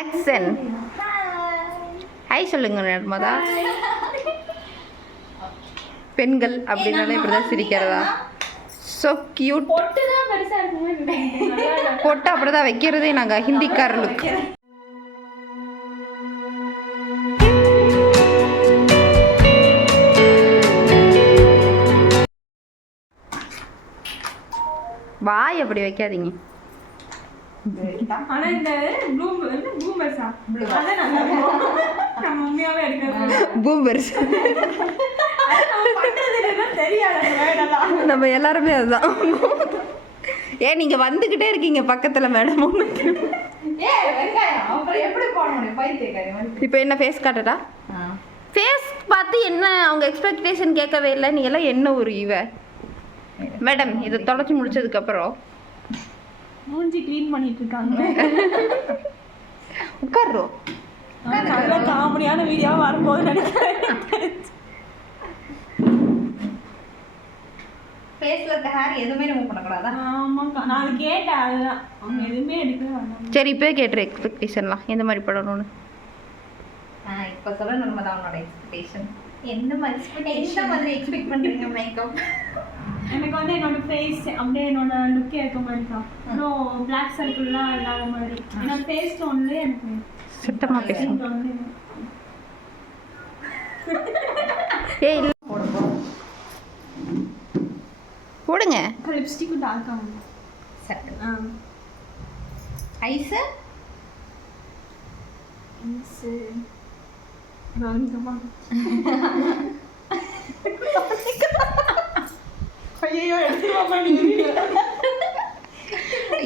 Action hi சொல்லுங்க நர்மதா. பெண்கள் அப்படின்னாலே இப்படிதான் சிரிக்கிறதா? So cute. பொட்டு அப்படிதான் வைக்கிறதே நாங்கள் ஹிந்திக்காரர்களுக்கு. வாய் அப்படி வைக்காதீங்க. நம்ம எல்லாருமே அதுதான். ஏன் நீங்க வந்துகிட்டே இருக்கீங்க பக்கத்துல மேடம். இப்போ என்ன ஃபேஸ் காட்டுறா? ஃபேஸ் பார்த்து என்ன அவங்க எக்ஸ்பெக்டேஷன் கேட்கவே இல்லை. நீ எல்லாம் என்ன ஒரு இவ மேடம். இதை தொலைச்சி முடிச்சதுக்கு அப்புறம் மூஞ்சி க்ளீன் பண்ணிட்டு இருக்காங்க. உட்கார்றோம். நல்ல காமெடியான வீடியோ வரும்போது நினைக்கிறேன். ஃபேஸ்ல இருக்க ஹேர் எதுவுமே ரிமூவ் பண்ணக்கூடாதா? ஆமாக்கா, நான் கேட்டேன். அதுதான் அவங்க எதுவுமே எடுக்க. சரி, இப்போ கேட்டுரு எக்ஸ்பெக்டேஷன்லாம் எந்த மாதிரி படணும்னு. இப்போ சொல்ல நம்ம தான் அவனோட எக்ஸ்பெக்டேஷன் எந்த மாதிரி எக்ஸ்பெக்ட் பண்ணுறீங்க மேக்கப்? எனக்கு வந்து என்னோட ஃபேஸ் அப்படியே என்னோட லுக்கே இருக்க மாதிரி தான். அப்புறம் பிளாக் சர்க்கிள்லாம் இல்லாத மாதிரி என்னோட ஃபேஸ் டோன்லேயே எனக்கு சுத்தமாக பேசணும். ஏய் இல்லை போடுங்க. லிப்ஸ்டிக்கும் டார்க்காக சரி. ஐஸு ஐயோ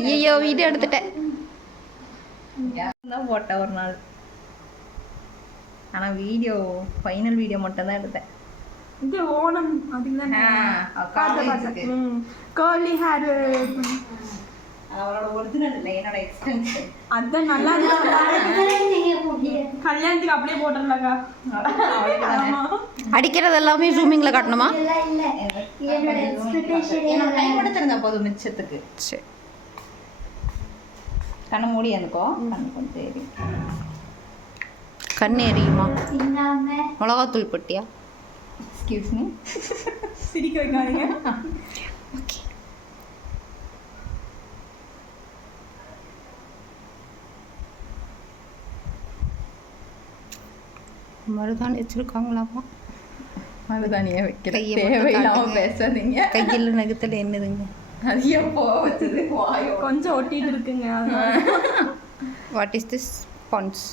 ஐயோ வீடியோ எடுத்துட்டேன். போட்ட ஒரு நாள் ஆனால் வீடியோ ஃபைனல் வீடியோ மட்டும் தான் எடுத்தேன். இது ஓணம் அதுதான் கர்லி ஹேர். அவரோட ஒரிஜினல் இல்லை, என்னோட எக்ஸ்டென்ஷன். அதான் நல்லா கல்யாணத்துக்கு அப்படியே போட்டுருலாக்கா. அடிக்கிறது எல்லாமே ஜூமிங்ல காட்டணுமா? கை கொடுத்துருந்தேன் போதும் மிச்சத்துக்கு. சரி, கண்ணு மூடி எனக்கோ கண்ணு கொஞ்சம் எரியும். கண்ணு எரியுமா? மிளகாத்தூள் போட்டியா? எக்ஸ்கியூஸ் மீ, சிரிக்க வைக்காதீங்க. ஓகே. மருதாணி வச்சிருக்காங்களாமா? மருதாணியை வைக்கிற தேவையில்லாமல் பேசாதீங்க. கையில் நகத்தில் என்னதுங்க? அது எப்போ வச்சது? வாயோ கொஞ்சம் ஒட்டிட்டு இருக்குங்க. What is this? Pond's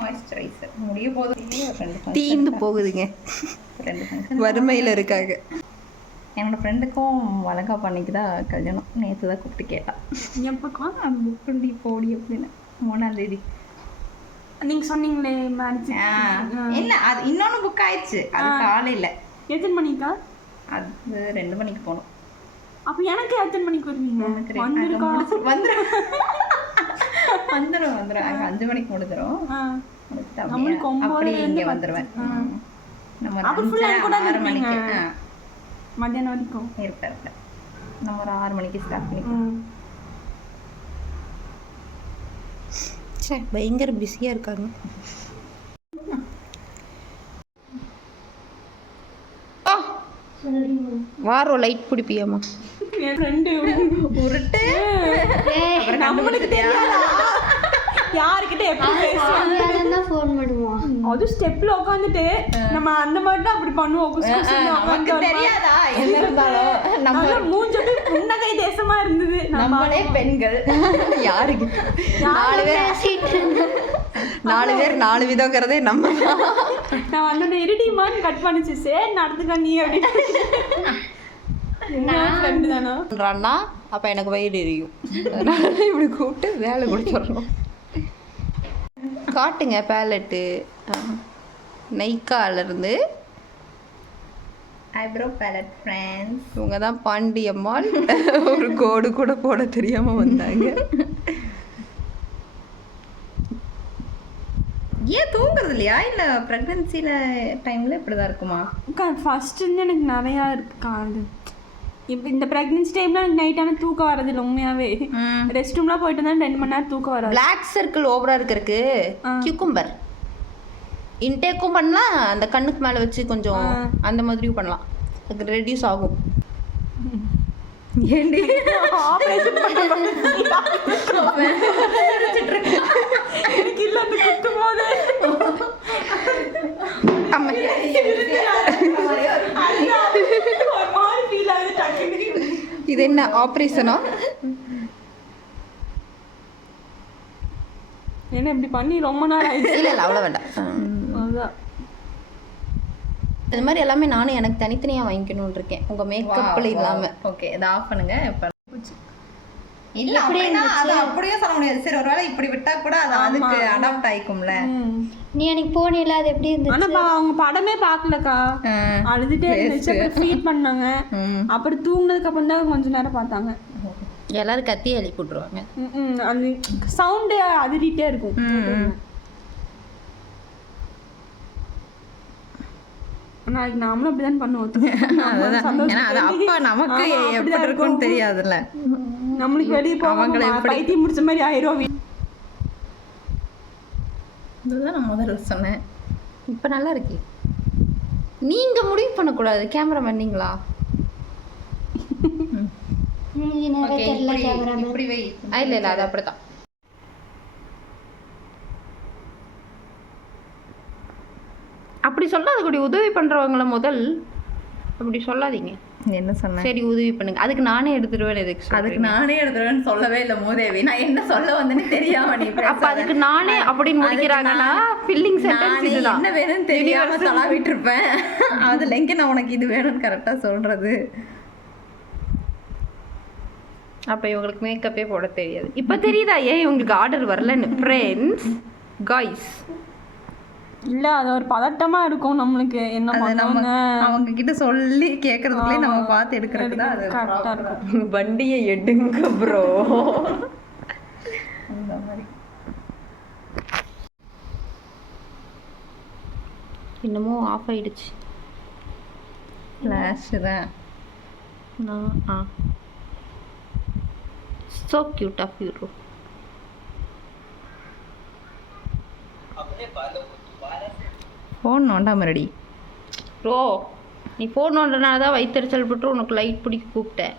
moisturiser முடிய போதும். தீந்து போகுதுங்க. வறுமையில் இருக்காங்க. என்னோட ஃப்ரெண்டுக்கும் வழக்கா பண்ணிக்கு தான் கல்யாணம். நேற்று தான் கூப்பிட்டு கேட்டான், எப்போ அந்த புக் பண்ணி போடி அப்படின்னு. 3ஆம் தேதி நீங்க சொன்னீங்களே மேரேஜ். இல்லை, அது இன்னொன்று புக் ஆயிடுச்சு. அது காலையில். எத்தனை மணிக்கா? அது 2 மணிக்கு போகணும். அப்போ எனக்கு எத்தனை மணிக்கு வருவீங்க? வந்துடும் அங்கே 5 மணிக்கு முடிஞ்சிடும். அப்படி இங்கே வந்துடுவேன். நம்ம 6 மணிக்கு மத்தியானம் வரைக்கும் இருப்பேன். நம்ம ஒரு 6 மணிக்கு ஸ்டார்ட் பண்ணிக்கலாம். சரி, பயங்கர பிஸியாக இருக்காங்க. வாரம் லைட் பிடிப்பியாமா? என் ஃப்ரெண்டு உருட்டு நம்மளுக்கு தெரியாதா யாருக்கிட்ட எப்படி பேசுவாங்க? ஃபோன் பண்ணுவோம். அது ஸ்டெப்ல உட்காந்துட்டு நம்ம அந்த மாதிரி தான் அப்படி பண்ணுவோம். தெரியாதா? என்ன இருந்தாலும் நம்ம மூஞ்ச புன்னகை தேசமா இருந்தது. நம்மளே பெண்கள். யாருக்கு 4 பேர் 4 விதங்கிறதே நம்ம. நான் வந்து இருடிமான்னு கட் பண்ணிச்சு. சரி நடந்துக்க நீ அப்படின்னு. ஃப்ரெண்டு தானா? அப்போ எனக்கு வயிறு எரியும். அதனால இப்படி கூப்பிட்டு வேலை கொடுத்துடணும். காட்டுங்க பேலட்டு. நைக்காலேருந்து ஐப்ரோ பேலட் ஃப்ரெண்ட்ஸ். இவங்க தான் பாண்டியம்மாள். ஒரு கோடு கூட போட தெரியாமல் வந்தாங்க. ஏன் தூங்குறது இல்லையா? இல்லை ப்ரெக்னென்சியில் டைமில் இப்படி தான் இருக்குமா? ஃபர்ஸ்ட் இருந்து எனக்கு நிறையா இருக்குக்கா. அது இப்போ இந்த ப்ரெக்னென்சி டைம்ல எனக்கு நைட் ஆனால் தூக்கம் வரதில்லை உண்மையாவே. ரெஸ்ட் ரூம்லாம் போயிட்டு வந்தா 2 மணி நேரம் தூக்கம் வராது. பிளாக் சர்க்கிள் ஓவரா இருக்கிறதுக்கு கியூக்கும்பர் இன்டேக்கும் பண்ணலாம், அந்த கண்ணுக்கு மேலே வச்சு கொஞ்சம் அந்த மாதிரியும் பண்ணலாம், அது ரெடியூஸ் ஆகும். ஏண்டி ஆப்ரேஷன் எனக்கு இல்லை அந்த குத்தும் போது ஒரு மாதிரி ஃபீல் ஆகுது டக்குனு. இது என்ன ஆப்ரேஷனா? என்ன இப்படி பண்ணி ரொம்ப நாள் ஆயிடுச்சு. இல்லை இல்லை அவ்வளோ வேண்டாம். அதுதான் இது மாதிரி எல்லாமே நானும் எனக்கு தனித்தனியாக வாங்கிக்கணும்னு இருக்கேன், உங்கள் மேக்கப்பில் இல்லாமல். ஓகே இதை ஆஃப் பண்ணுங்க. இப்போ இல்லை அப்படின்னா அது அப்படியே சொல்ல முடியாது. சரி ஒருவேளை இப்படி விட்டா கூட அது அதுக்கு அடாப்ட் ஆயிக்கும்ல. நீ அன்னைக்கு போனீல அது எப்படி இருந்துச்சு? ஆனா அவங்க படமே பார்க்கலக்கா, அழுதுட்டே இருந்துச்சு. அப்புறம் ஃபீட் பண்ணாங்க, அப்புறம் தூங்குனதுக்கு அப்புறம் தான் கொஞ்ச நேரம் பார்த்தாங்க. எல்லாரும் கத்தி எழுப்பி விட்ருவாங்க. அது சவுண்டு அதிரிட்டே இருக்கும். நாளைக்கு நாமளும் அப்படிதான் பண்ணுவோம். ஏன்னா அது அப்பா நமக்கு எப்படி இருக்கும்னு தெரியாதுல்ல. நம்மளுக்கு வெளியே போவாங்க பைத்தியம் முடிச்ச மாதிரி ஆயிரும். இதுதான் நான் முதல்ல சொன்னேன். இப்போ நல்லா இருக்கு. நீங்கள் முடிவு பண்ணக்கூடாது, கேமராமேன் நீங்களா? இப்படி வை. இல்லை இல்லை அது அப்படித்தான். அப்படி சொல்லாத கூடி, உதவி பண்ணுறவங்கள முதல் அப்படி சொல்லாதீங்க. என்ன சொன்னேன்? சரி உதவி பண்ணுங்க, அதுக்கு நானே எடுத்துருவேன். அதுக்கு நானே எடுத்துருவேன்னு சொல்லவே இல்லை மோதேவி. நான் என்ன சொல்ல வந்தேன்னு தெரியாம நீ அப்ப அதுக்கு நானே அப்படின்னு முடிக்கிறாங்கன்னா ஃபில்லிங் சென்டென்ஸ் இதுதான். என்ன வேணும்னு தெரியாம தலாவிட்டு இருப்பேன். அதுல எங்க நான் உனக்கு இது வேணும்னு கரெக்டா சொல்றது. அப்ப இவங்களுக்கு மேக்கப்பே போட தெரியாது. இப்ப தெரியுதா ஏன் இவங்களுக்கு ஆர்டர் வரலன்னு? ஃப்ரெண்ட்ஸ் காய்ஸ் இல்ல அது ஒரு பதட்டமா இருக்கும் நம்மளுக்கு. என்ன பண்ணுவாங்க அவங்க கிட்ட சொல்லி கேக்குறதுக்குள்ளே நம்ம பார்த்து எடுக்கிறது தான் அது கரெக்டா இருக்கும். வண்டியை எடுங்க ப்ரோ. அந்த மாதிரி என்னமோ ஆஃப் ஆயிடுச்சு. ஃப்ளாஷ் தான். நான் so cute of you. Phone நோண்டாம ரெடி ப்ரோ, நீ ஃபோன் நோண்டனால தான் வயிற்றுச்சல் போட்டு உனக்கு லைட் பிடிக்க கூப்பிட்டேன்.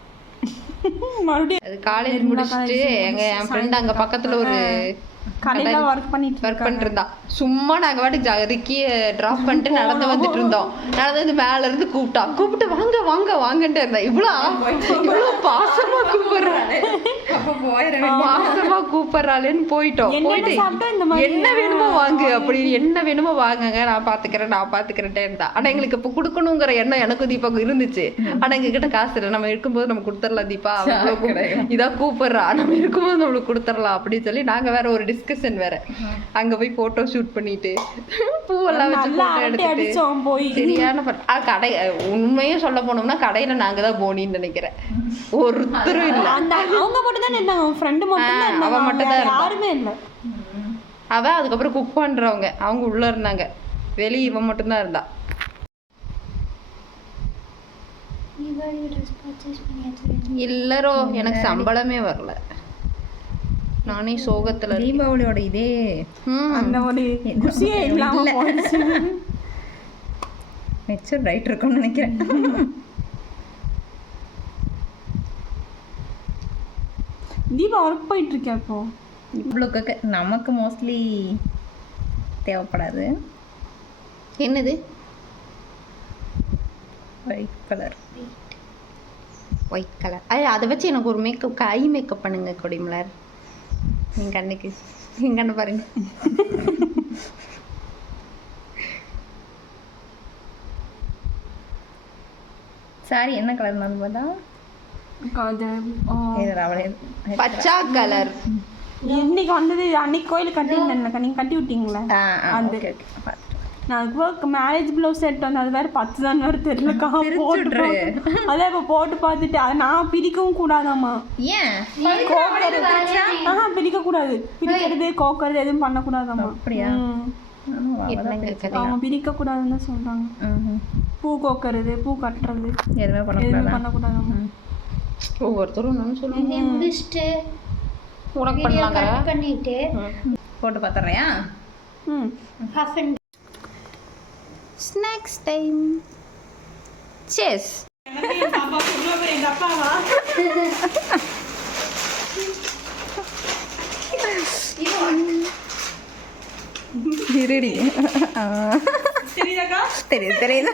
மறுபடியும் அது காலேஜ் முடிச்சுட்டு என் ஃப்ரெண்ட் அங்கே பக்கத்தில் ஒரு கடையில ஒர்க் பண்ணிட்டு இருந்தா. சும்மா நாங்க வாட்டுக்கு ரிக்கிய டிராப் பண்ணிட்டு நடந்து வந்துட்டு இருந்தோம். நடந்து மேல இருந்து கூப்பிட்டு வாங்க வாங்க வாங்கன்ட்டு இருந்தா. இவ்வளவு பாசமா கூப்பிடுறாளேன்னு போயிட்டோம். போயிட்டு என்ன வேணுமோ வாங்கு அப்படி, என்ன வேணுமோ வாங்குங்க, நான் பாத்துக்கிறேன்ட்டே இருந்தா. ஆனா எங்களுக்கு இப்ப குடுக்கணுங்கிற எண்ணம் எனக்கும் தீபாவுக்கு இருந்துச்சு. ஆனா எங்க கிட்ட காசு இல்லை. நம்ம இருக்கும்போது நம்ம கொடுத்துடலாம் தீபா, இதான் கூப்பிடுறா, நம்ம இருக்கும்போது நம்மளுக்கு கொடுத்துடலாம் அப்படின்னு சொல்லி நாங்க வேற ஒரு டிஸ்கஷன் வேற அங்க போய் போட்டோ ஷூட் பண்ணிட்டு பூவெல்லாம் வச்சு போட்டோ எடுத்துட்டு போய் சரியான கடை. உண்மையே சொல்ல போனோம்னா கடையில நாங்க தான் போனின்னு நினைக்கிறேன். ஒருத்தரும் இல்ல. அவங்க மட்டும் தான் இருந்தாங்க, ஃப்ரெண்ட் மட்டும் தான். அவ மட்டும் தான் யாருமே இல்ல. அவ அதுக்கப்புறம் குக் பண்றவங்க அவங்க உள்ள இருந்தாங்க, வெளியே இவன் மட்டும் தான் இருந்தா. இல்லரோ எனக்கு சம்பளமே வரல. நானே சோகத்துல. தீபாவளியோட இதே அந்த ஒரு குஷியே இல்லாம போயிடுச்சு. மெச்சூர் ரைட் இருக்கும்னு நினைக்கிறேன். தீபா ஒர்க் போயிட்டு இருக்கேன். இப்போ இவ்வளோக்கு நமக்கு மோஸ்ட்லி தேவைப்படாது. என்னது ஒயிட் கலர். White colour. அதை வச்சு எனக்கு ஒரு மேக்கப், ஐ மேக்கப் பண்ணுங்க கொடிமலர். என் கண்ணுக்கு என் கண்ணு பாருங்க. சாரி என்ன கலர் பார்த்தா பச்சா கலர். இன்னைக்கு வந்தது. அன்னைக்கு கோயிலுக்கு கட்டியிருந்தேன், நீங்க கட்டி விட்டீங்களா? நான் மேரேஜ் ப்ளவுஸ் செட் வந்து அது வேற 10 தான் வேறு தெரியலக்கா. போட்டு அதான் இப்போ போட்டு பார்த்துட்டு அதை நான் பிரிக்கவும் கூடாதாம்மா. ஏன் பிரிக்க கூடாது, பிரிக்கிறது கோக்கறது எதுவும் பண்ணக்கூடாதாம்மா. அப்படியா? என்னங்க கதை? அவங்க பிரிக்கக்கூடாதுன்னு தான் சொல்கிறாங்க. பூ கோக்கிறது, பூ கட்டுறது எதுவுமே எதுவுமே பண்ணக்கூடாது. பண்ணக்கூடாது. ஒவ்வொருத்தரும் ஒன்று சொல்லுவாங்க. இதை முடிச்சுட்டு உனக்கு வீடியோ பண்ணலாங்க. கட் பண்ணிட்டு போட்டு பார்த்துட்றியா? ம் half an snacks time. Chess. பாப்பா சொல்லுவாங்க எங்கள் அப்பாவா இருடி. தெரியுதாக்கா? தெரியுது தெரியுது.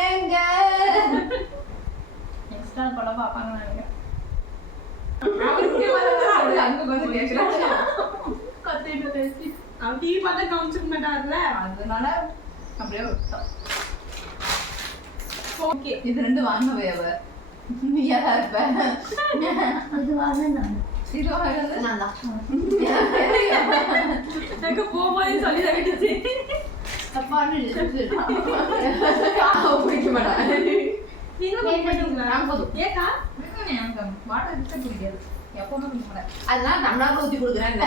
ஏங்க எக்ஸ்ட்ரா படம் பார்ப்பாங்கன்னு நினைக்கிறேன். அவன் டிவி பார்த்தா கவனிச்சுக்க மாட்டார்ல, அதனால அப்படியே விட்டோம். ஓகே, இது 2 வாங்கவே அவ நீ யாரா இருப்ப? இது வாங்க நான் இது வாங்குறது நான் தான் எனக்கு போகும்போதே சொல்லி தவிட்டுச்சு. தப்பான பிடிக்க மாட்டேன். நீங்களும் போயிட்டீங்களா? நான் போதும். ஏக்கா எனக்கு வாட்டர் எடுத்து பிடிக்காது, எப்பவுமே குடிக்க மாட்டேன். அதனால நம்மளால ஊற்றி கொடுக்குறேன்.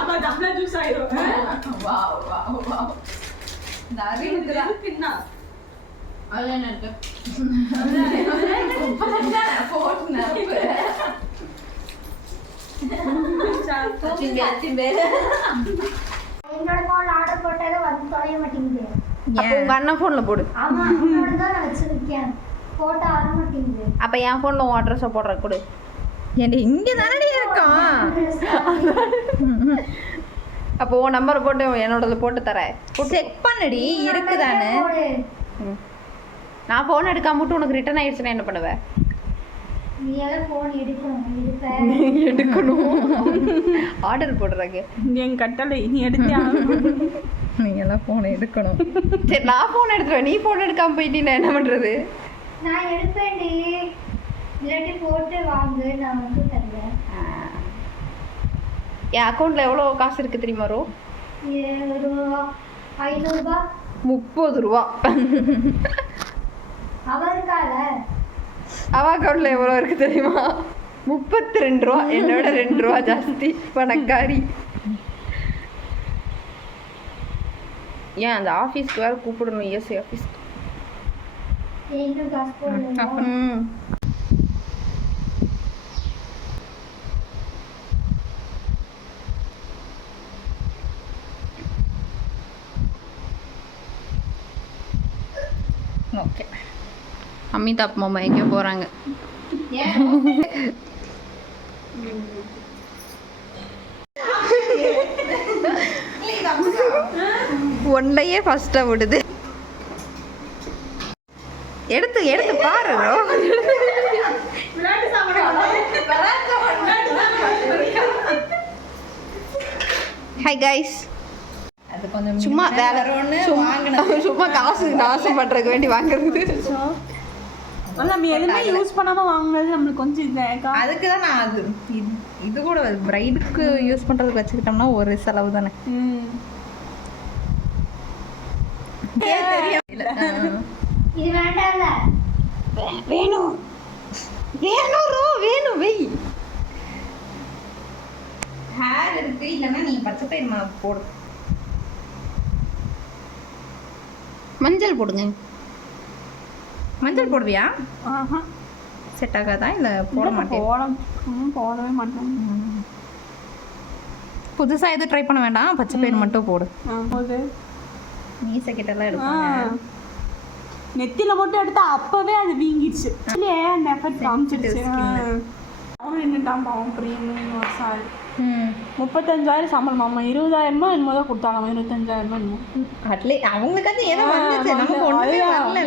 அப்ப டம்ளர் ஜூஸ் ஆயிடும். Wow wow wow. இந்த அறிவுக்குதா பின்னா அதில் என்ன இருக்கு? என்னோட ஃபோன்ல ஆர்டர் போட்டதை வந்து தொலைய மாட்டேங்குது. அப்போ உங்கள் அண்ணன் ஃபோனில் போடு. ஆமா அவனோட தான் நான் வச்சிருக்கேன், போட்டோ ஆட மாட்டேங்குது. அப்போ என் ஃபோனில் உன் அட்ரஸை போடுற கொடு. ஏன்டி இங்கே தானடி இருக்கோம். அப்போ உன் நம்பரை போட்டு என்னோடது போட்டு தரேன். செக் பண்ணுடி இருக்குதானே. நான் ஃபோன் எடுக்காம விட்டு உனக்கு ரிட்டர்ன் ஆயிடுச்சுன்னா என்ன பண்ணுவேன்? நீ எல்லாம் ஃபோன் எடுக்கணும் எடுக்கணும். ஆர்டர் போடுறாங்க. என் கட்டளை நீ எடுத்தே ஆகணும். நீங்க எல்லாம் போனை எடுக்கணும். சரி நான் ஃபோன் எடுத்துருவேன், நீ ஃபோன் எடுக்காம போயிட்டீங்கன்னா என்ன பண்ணுறது? நான் எடுப்பேன்டி, இல்லாட்டி போட்டு வாங்கு, நான் வந்து தருவேன். என் அக்கௌண்ட்டில் எவ்வளோ காசு இருக்குது தெரியுமா? ரோ ஒரு 500 ரூபாய் 30 ரூபா. அவருக்கால அவ அக்கௌண்ட்டில் எவ்வளோ இருக்குது தெரியுமா? 32 ரூபா. என்னோட 2 ரூபா ஜாஸ்தி. பணக்காரி. ஏன் அந்த ஆஃபீஸ்க்கு வேறு கூப்பிடணும், இஎஸ்ஐ ஆஃபீஸ்க்கு. எங்க காசு போடணும். ம் ஓகே. அமிதாப் மாமா எங்கேயோ போகிறாங்க. ஒன்றையே ஃபஸ்ட்டாக விடுது. எடுத்து எடுத்து பாரு. Hi guys. அது கொஞ்சம் சும்மா வேலை சும்மா காசு நாசம் பண்ணுறதுக்கு வேண்டி வாங்குறது. நம்ம எதுவுமே யூஸ் பண்ணாம வாங்குறது நம்மளுக்கு கொஞ்சம் இதாக்கா. அதுக்கு தான் நான் அது இது கூட பிரைடுக்கு யூஸ் பண்ணுறதுக்கு வச்சுக்கிட்டோம்னா ஒரு செலவு தானே. இது வேண்டாம்ல. வேணும் வேணும் ரோ வேணும் வெய். ஹேர் இருக்கு, இல்லைன்னா நீ பச்சை பயிர் போடு. மஞ்சள் போடுங்க. மஞ்சள் போடுவியா? ஆஹா செட் ஆகாதா? இல்லை போட மாட்டேன். போடவே மாட்டேன். புதுசாக எதுவும் ட்ரை பண்ண வேண்டாம், பச்சை பயிர் மட்டும் போடு. போது மீசை கிட்டலாம் எடுப்பாங்க. நெத்தியில மட்டும் எடுத்தா அப்பவே அது வீங்கிடுச்சு. இல்லையே அந்த எஃபெக்ட் காமிச்சிடுச்சு. அவன் என்னட்டான் பாவம் பிரியமே சாரி. 35,000 சம்பளம் மாமா. 20,000 என்னமோ தான் கொடுத்தாங்க. 25,000 என்னமோ. அட்லீஸ்ட் அவங்களுக்காச்சும் ஏதோ வந்துச்சு, நமக்கு ஒன்றுமே வரல.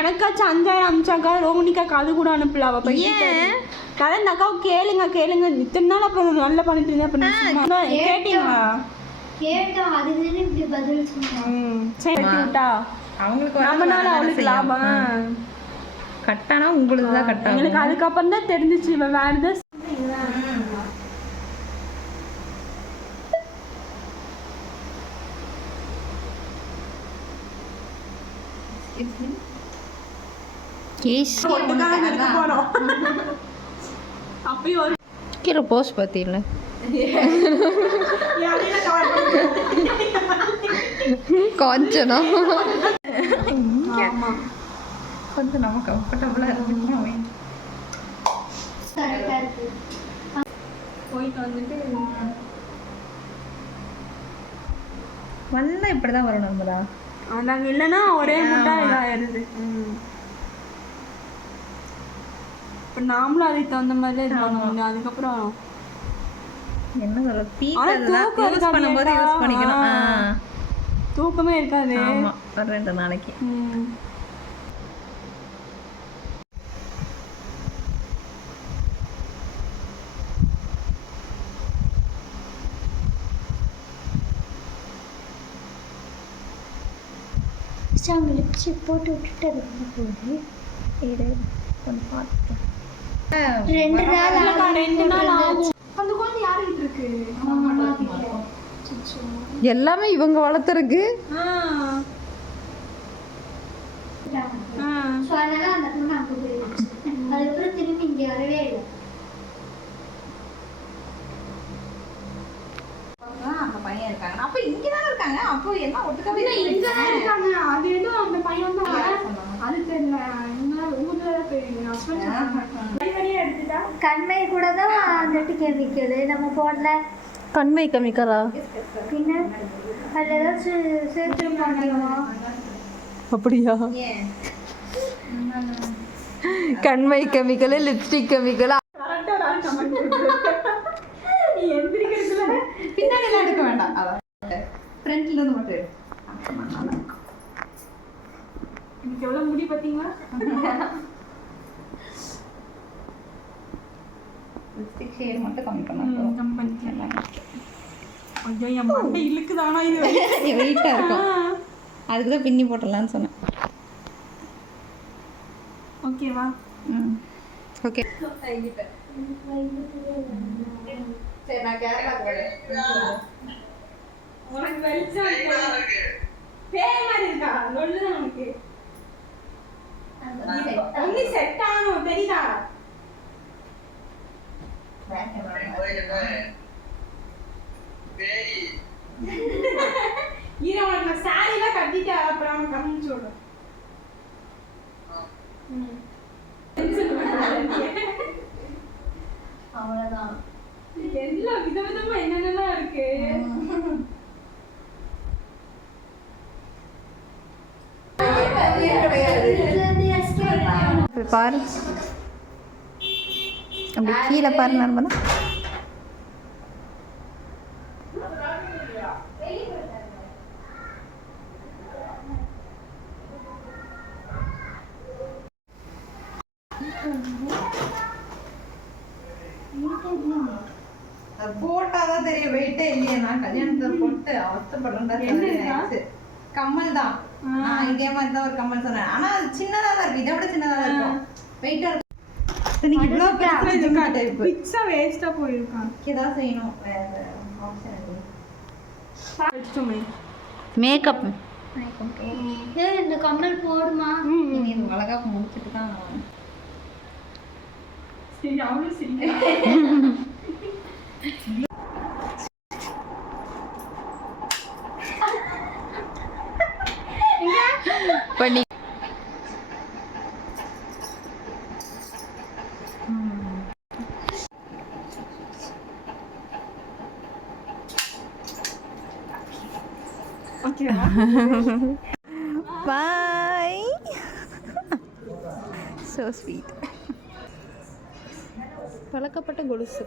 எனக்காச்சும் 5,000 அமிச்சாக்கா. ரோமினிக்காக்கு அது கூட அனுப்பல. அவ பையன் கதை இந்த அக்காவை கேளுங்க கேளுங்க. இத்தனை நாள் அப்புறம் நல்லா பண்ணிட்டு இருந்தேன். அப்புறம் கேட்டீங்களா? கேட்டோம், அதுக்கு இப்படி பதில் சொன்னோம். சரி விட்டா அவங்களுக்கு நம்மனால அவளுக்கு லாபம். கட்டானா உங்களுக்கு தான் கட்டாகும். எங்களுக்கு அதுக்கப்புறம் தான் தெரிஞ்சிச்சு இவன் வேற ஏதாவது கீழே போஸ்ட் பார்த்தீங்களா? காஞ்சனா கொஞ்சம் நம்ம கம்ஃபர்டபுளாக இருந்துக்கணும். கரெக்டாக இருக்கு. போயிட்டு வந்துட்டு வந்தால் இப்படி தான் வரணும் நம்மதா. நாங்கள் இல்லைன்னா ஒரே முட்டா இதாகிடுது. இப்போ நாமளும் அதுக்கு தகுந்த மாதிரி இது பண்ண முடியும். அதுக்கப்புறம் என்ன சொல்ற ஆனா தூக்கம் யூஸ் பண்ணும்போது இருக்காது. யூஸ் பண்ணிக்கணும். தூக்கமே இருக்காது. ஆமாம், ஒரு 2 நாளைக்கு. அவங்க லிப்ஸ்டிக் போட்டு விட்டுட்டு இருக்க போது இரு கொஞ்சம் பார்த்துட்டேன். 2 நாள் ஆகும். 2 நாள் ஆகும். அந்த குழந்தை யாருக்கிட்ட இருக்கு? எல்லாமே இவங்க வளர்த்துருக்கு. ஸோ அதனால அந்த பொண்ணு அங்கே போயிடுச்சு. அதுக்கப்புறம் திரும்பி இங்கே வரவே இல்லை. அந்த பையன் இருக்காங்க. அப்போ இங்கே தானே இருக்காங்க. அப்போ என்ன ஒட்டுக்கவே இங்க தான் இருக்காங்க. அது ஏதோ அந்த பையன் தான் அது தெரியல. ஊர்ல தான் போயிருங்க. ஹஸ்பண்ட் எடுத்துட்டா கண்மை கூட தான் வந்துட்டு கெமிக்கல் நம்ம போடல. கண்மை கெமிக்கலா? பின்ன அதில் ஏதாச்சும் சேர்த்து மாட்டோமா? அப்படியா? கண்மை கெமிக்கல், லிப்ஸ்டிக் கெமிக்கல். பின்னாடி எல்லாம் எடுக்க வேண்டாம். ஃப்ரண்ட்ல இருந்து மட்டும் எடு. எனக்கு எவ்வளோ முடி பார்த்தீங்களா? லிப்ஸ்டிக் ஷேட் மட்டும் கம்மி பண்ணலாம். ஐயோ என் மண்டை இழுக்குதானா இது? வெயிட்டாக இருக்கும். அதுக்கு தான் பின்னி போட்டுடலான்னு சொன்னேன். ஓகேவா? ஓகே. சரி, நான் கேரளாக்கு வரேன். உனக்கு வெளிச்சம் பேய் மாதிரி இருக்கா? நொல்லுதான் உனக்கு. ஒண்ணு செட் ஆகணும் தெரியுதா? இரு உனக்கு நான் சாரிலாம் கட்டிட்டு அப்புறம் கம்மிச்சு விடுறேன். அவ்வளோதான். எல்லாம் விதவிதமா என்னென்னலாம் இருக்கு. பாரு, அப்படி கீழே பாரு. நர்மதா போட்டாதான் தெரியும். வெயிட்டே இல்லையே. நான் கல்யாணத்துல போட்டு அவஸ்தப்படுறேன். கம்மல் தான். நான் இதே மாதிரி தான் ஒரு கம்மல் சொன்னேன். ஆனா அது சின்னதா தான் இருக்கு. இதை விட சின்னதா தான் இருக்கும். வெயிட்டா இருக்கும். பிக்ஸா வேஸ்டா போயிருக்கான். ஏதாவது செய்யணும். மேக்கப் இந்த கம்மல் போடுமா? இது அழகா முடிச்சுட்டு தான் சரி அவளும் சரி. பண்ணி ஓகேவா? Bye. So sweet. பழக்கப்பட்ட கொலுசு.